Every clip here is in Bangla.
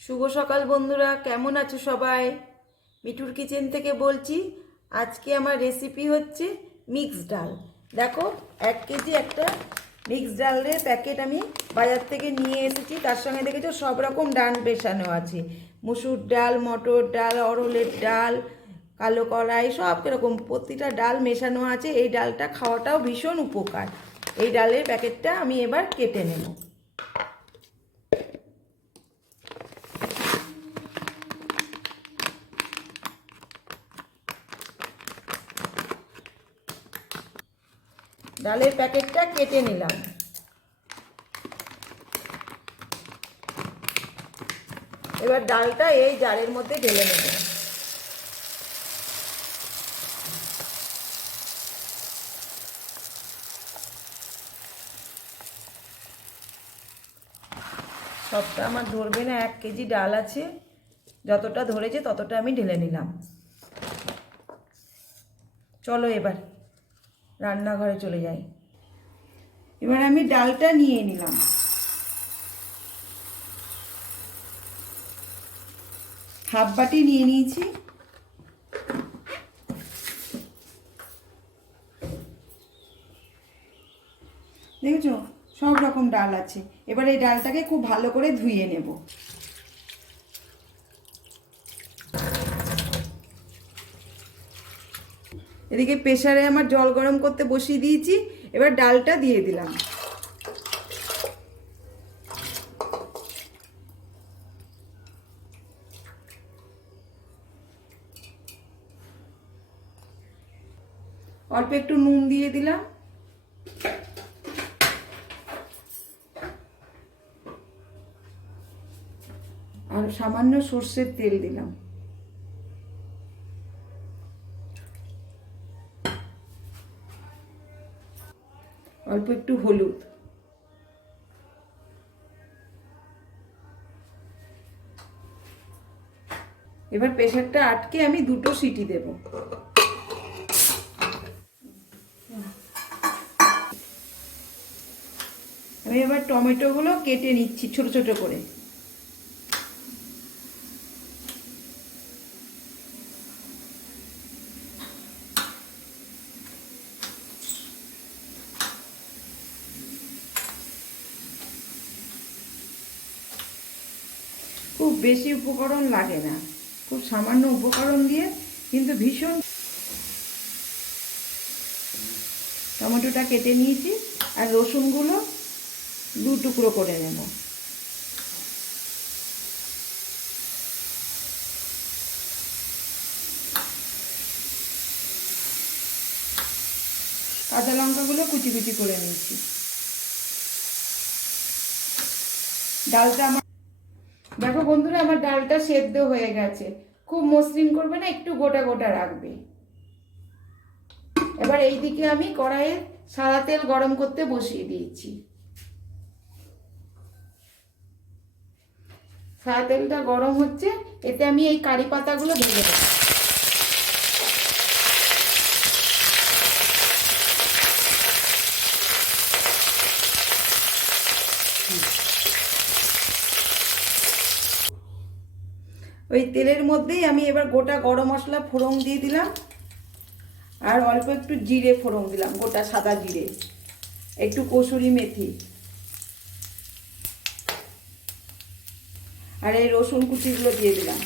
শুভ সকাল বন্ধুরা, কেমন আছো সবাই? মিঠুর কিচেন থেকে বলছি। আজকে আমার রেসিপি হচ্ছে মিক্স ডাল। দেখো, 1 কেজি একটা মিক্স ডালের প্যাকেট আমি বাজার থেকে নিয়ে এসেছি। তার সঙ্গে দেখেছো সব রকম ডাল মেশানো আছে, মুসুর ডাল, মটর ডাল, অড়হরের ডাল, কালো কলাই, সব রকম প্রতিটা ডাল মেশানো আছে। এই ডালটা খাওয়াটাও ভীষণ উপকার। এই ডালের প্যাকেটটা আমি এবার কেটে নেব। ডালের প্যাকেটটা কেটে নিলাম। এবার ডালটা এই জারের মধ্যে ঢেলে নেব। সবটা আমার ধরবে না, 1 কেজি ডাল আছে, যতটা ধরেছে ততটা আমি ঢেলে নিলাম। চলো এবার রান্নাঘরে চলে যাই। এবার আমি ডালটা নিয়ে নিলাম। হাফ বাটি নিয়ে নিয়েছি। দেখেছো সব রকম ডাল আছে। এবার এই ডালটাকে খুব ভালো করে ধুয়ে নেব। এদিকে প্রেসারে আমার জল গরম করতে বসিয়ে দিয়েছি। এবার ডালটা দিয়ে দিলাম। অল্প একটু নুন দিয়ে দিলাম। আর সামান্য সর্ষের তেল দিলাম। অল্প একটু হলুদ। এবার প্রেসারটা আটকে আমি 2টো সিটি দেব। আমি এবার টমেটোগুলো কেটে নিচ্ছি ছোট ছোট করে। খুব বেশি উপকরণ লাগে না, খুব সামান্য উপকরণ দিয়ে কিন্তু ভীষণ। টমেটোটা কেটে নিয়েছি আর রসুনগুলো 2 টুকরো করে নেব। কাঁচা লঙ্কাগুলো কুচি কুচি করে নিয়েছি। ডালটা আমার, দেখো বন্ধুরা, আমার ডালটা সেদ্ধ হয়ে গেছে। খুব মসৃণ করবে না, একটু গোটা গোটা রাখবে। এবার এই দিকে আমি কড়াইয়ে সাদা তেল গরম করতে বসিয়ে দিয়েছি। সাদা তেলটা গরম হচ্ছে, এতে আমি এই কারি পাতাগুলো ভেজে দেবো। ওই তেলের মধ্যেই আমি এবার গোটা গরম মশলা ফোড়ন দিয়ে দিলাম। আর অল্প একটু জিরে ফোড়ন দিলাম, গোটা সাদা জিরে, একটু কসুরি মেথি, আর এই রসুন কুচিগুলো দিয়ে দিলাম।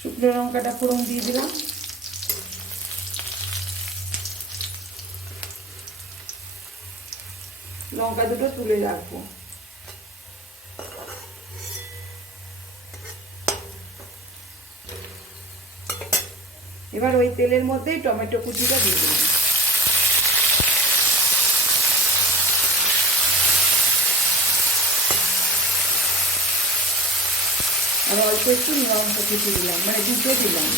শুকনো লঙ্কাটা ফোড়ন দিয়ে দিলাম। লঙ্কা দুটো তুলে রাখবো। এবার ওই তেলের মধ্যেই টমেটো কুচিটা দিয়ে দিলাম। আর অল্প একটু লঙ্কা কুচি দিলাম, মানে 2টো দিলাম।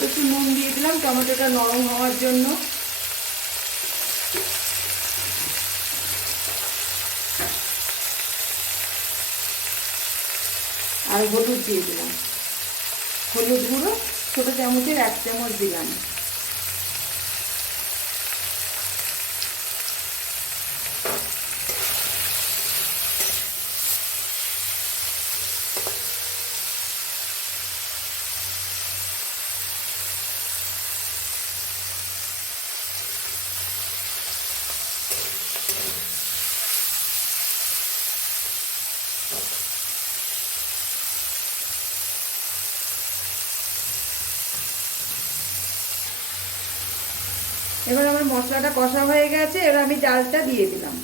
অল্প একটু নুন দিয়ে দিলাম টমেটোটা নরম হওয়ার জন্য। আর হলুদ দিয়ে দিলাম, হলুদ গুঁড়ো ছোটো চামচের 1 চামচ দিলাম। এবার আমার মশলাটা কষা হয়ে গেছে, এবার আমি ডালটা দিয়ে দিলাম।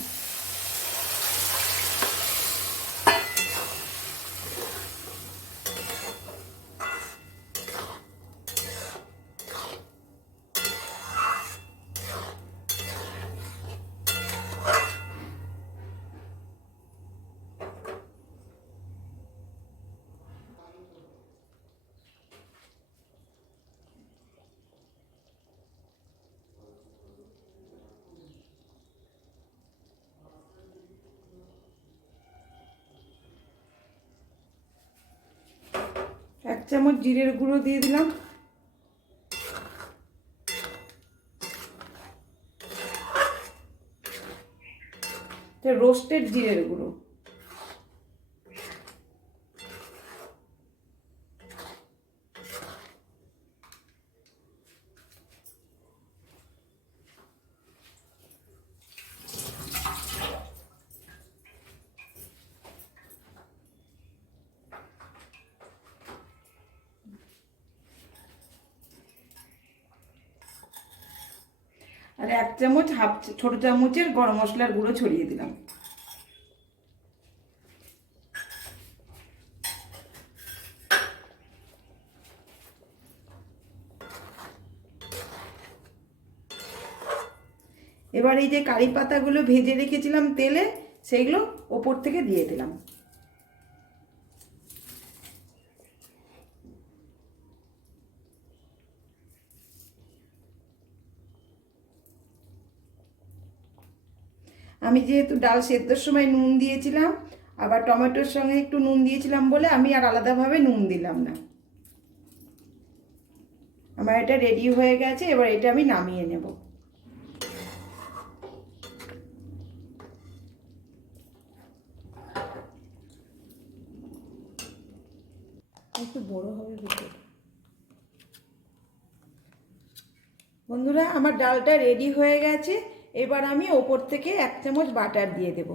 এক চামচ জিরের গুঁড়ো দিয়ে দিলাম। রোস্টেড জিরের গুঁড়ো। আর 1 চামচ ছোট চামচের গরম মশলার গুঁড়ো ছড়িয়ে দিলাম। এবার এই যে কারি পাতাগুলো ভেজে রেখেছিলাম তেলে, সেইগুলো ওপর থেকে দিয়ে দিলাম। আমি যেহেতু ডাল সেদ্ধর সময় নুন দিয়েছিলাম, আবার টমেটোর সঙ্গে একটু নুন দিয়েছিলাম বলে আমি আর আলাদাভাবে নুন দিলাম না। আমার এটা রেডি হয়ে গেছে, এবার এটা আমি নামিয়ে নেব। একটু বড় হবে ভিতরে। বন্ধুরা, আমার ডালটা রেডি হয়ে গেছে, এবার আমি ওপর থেকে 1 চামচ বাটার দিয়ে দেব।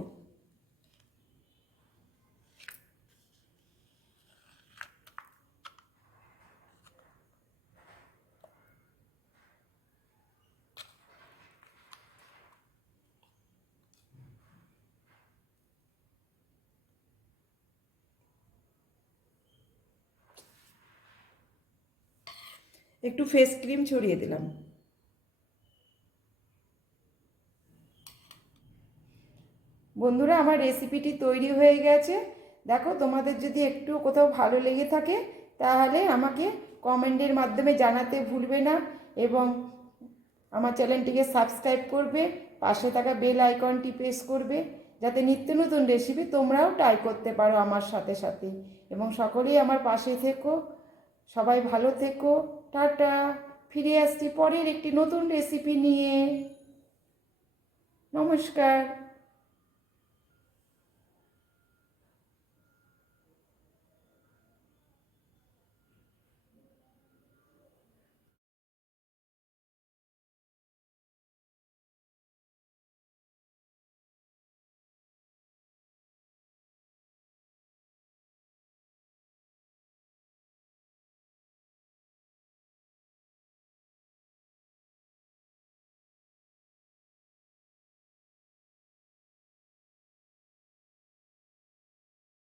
একটু ফেস ক্রিম ছড়িয়ে দিলাম। বন্ধুরা, আমার রেসিপিটি তৈরি হয়ে গেছে। দেখো, তোমাদের যদি একটু কোথাও ভালো লেগে থাকে তাহলে আমাকে কমেন্টের মাধ্যমে জানাতে ভুলবে না, এবং আমার চ্যানেলটিকে সাবস্ক্রাইব করবে, পাশে থাকা বেল আইকনটি প্রেস করবে, যাতে নিত্য নতুন রেসিপি তোমরাও ট্রাই করতে পারো আমার সাথে সাথে। এবং সকলেই আমার পাশে থেকো, সবাই ভালো থেকো। টাটা। ফিরে আসছি পরের একটি নতুন রেসিপি নিয়ে। নমস্কার।